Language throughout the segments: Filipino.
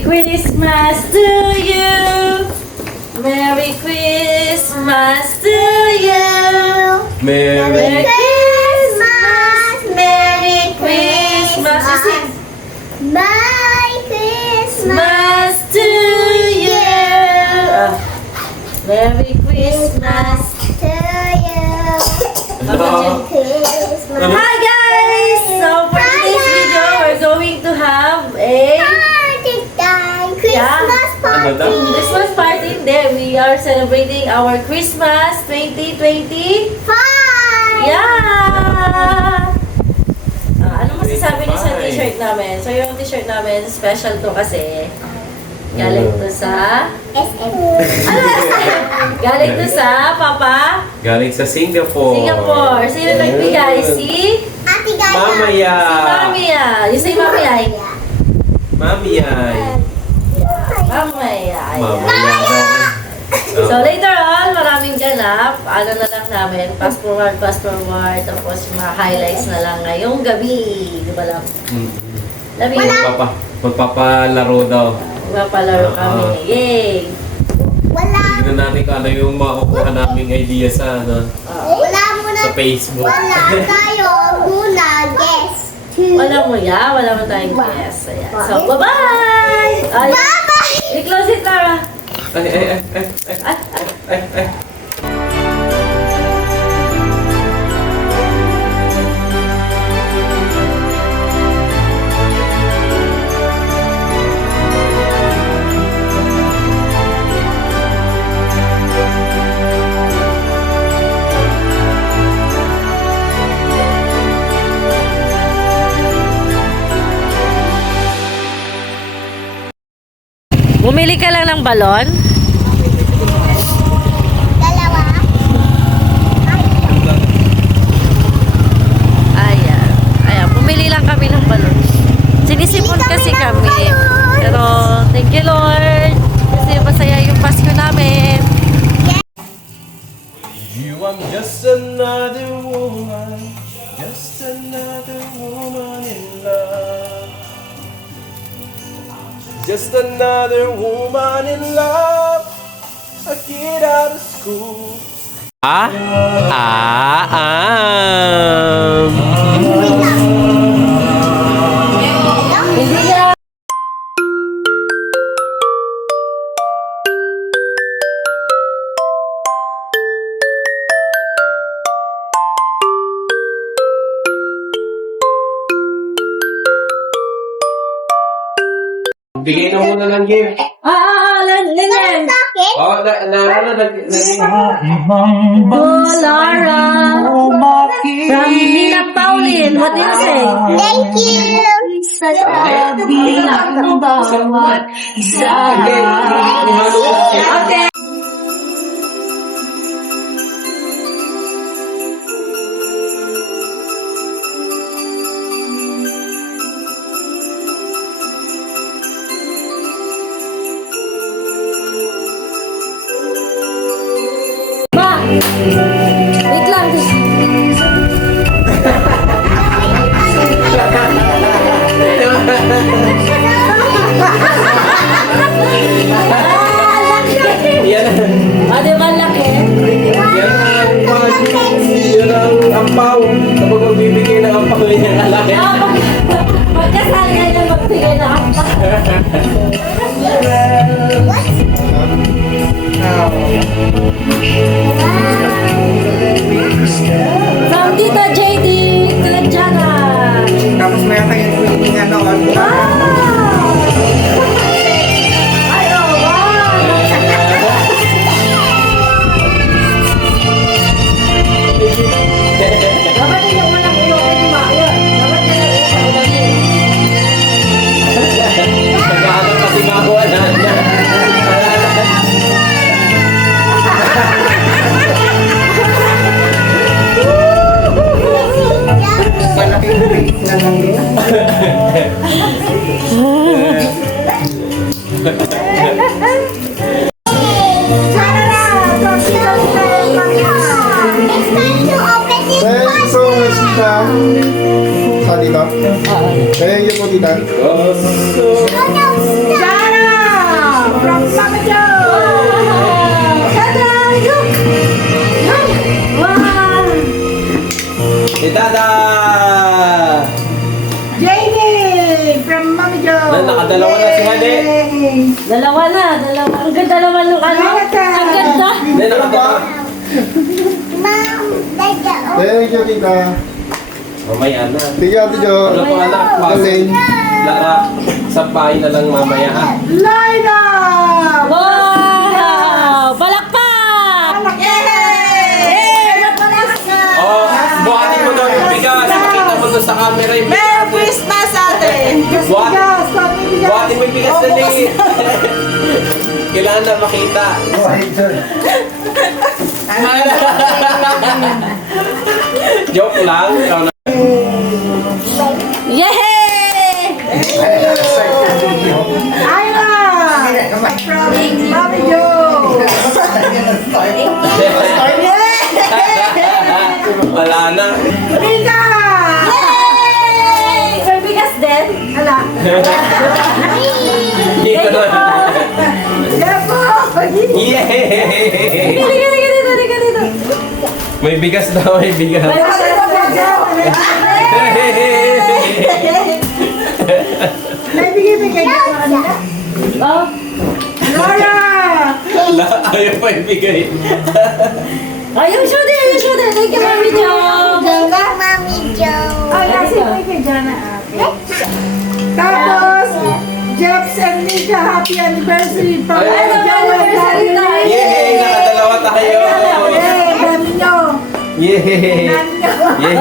Christmas to you. Merry Christmas to you. Merry Christmas. Merry Christmas. You sing. Merry Christmas Christmas to you. Merry Christmas. to you. Papa Christmas. Hi guys! So for today's video, we're going to have a Party time. Christmas party. Christmas party. Hindi, we are celebrating our Christmas 2025. Hi. Yeah! Ano masasabi niyo sa t-shirt namin? So yung t-shirt namin, special to kasi galing to sa... SM. Galing to sa Papa Galing sa Singapore. Singapore. Sino nagbigay? Si Ate Gaga. Mamaya. Mami. You say Mami ay? Mami ay. Mami ay. Mamaya daw. So later on, maraming ganap. Ano na lang namin, fast forward. Tapos yung mga highlights na lang ngayong gabi. Di ba lang? Labi, Magpapalaro daw. mapalaro kami. Yay! Wala. Tignan natin kung ano yung makukuha naming idea sa Wala muna. sa Facebook. Wala tayo muna. Guess. Wala mo ya, wala mo tayong guess. Ayan. So, bye-bye! Ay, Bye-bye. i-close it, Tara. Ay. Bumili ka lang ng balon? Dalawa. Ayan, bumili lang kami ng balon. Sinisipon kasi kami. Pero, thank you Lord. Kasi masaya yung Pasko namin. You are just another woman. Just another woman in love. Just another woman in love. I get out of school. Hindi na. Bigay na muna ng gift. Linen. Bakit? Oh, Lara. From Nina Paulin. What do you say? Thank you. Okay. Ma! Wait lang. Yan. Di ba laki? Yan ang ampaw. Kapag magbibigay ng ampaw, yan ang laki. Magkasali na magbigay na ako. From Tita JD Kalanjana. Tapos na yata yung ano, Wow! Ay, oh, wow! Dapat din yung walang ilokin ni Mayo. Dapat din yung ilokin ni Nag-aaral kasi makuha na. malaking break na lang yun. It's time to open this Thank you so much, tita. Sa dito? Thank you po, tita. one. No, stop. Tada! Jamie from Mami Jo. Nakadalawa na si Hade. Dalawa. Ang ganda naman yung ano. Ang ganda. Hindi, nakadalawa. Mom, dada. Thank you, tita. Mamaya na. Thank you, Ate Jo. Ano po anak? Galing. Lara, sampahin na lang mamaya ha. Laila! Wow! Palakpak! Yay! Oh, buhatin mo daw yung bigas. Makita mo doon sa camera yung bigas. Merry Christmas ate! Buhat- Bigas, kami bigas. Buhatin mo yung bigas Oh, dali. bukas na. Kailangan na makita. Joke lang. Ikaw na. Yay! Ayla! From Mami Jo. Wala na. Rika! Yay! May bigas din? Ala. Dito na. Yabo! Yay! Halika dito. May bigas daw, may bigas. May May bigay-bigay ka sa kanila. Oh, Laura! Ayaw pa ibigay. ayun, Shode. Thank you, Mami Jo. Mami Jo. Ay, kasi may kay Jana ate. Tapos, Jeps and Nika, happy anniversary from Ay, Mami Jo and anniversary tayo. Yay! Nakadalawa tayo. Hey, dami nyo. Yay! Dami nyo. Yay!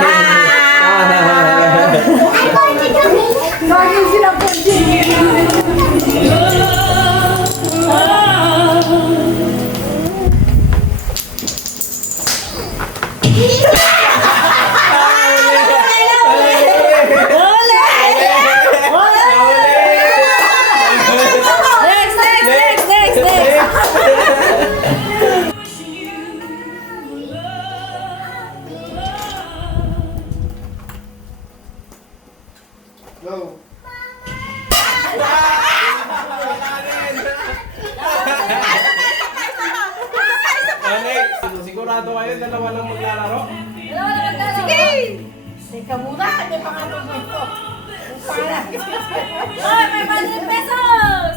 I'm going to do it. Lagi silang continue. Next. Go. Sigurado kayo, dalawa lang maglalaro? Sige! Teka muna, hindi pa ka mabuto. Oh, 500 pesos!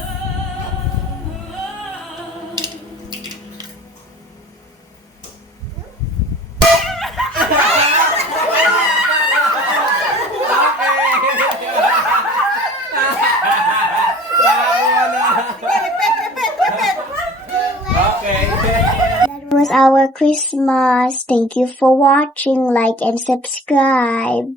Okay. That was our Christmas. Thank you for watching. Like and subscribe.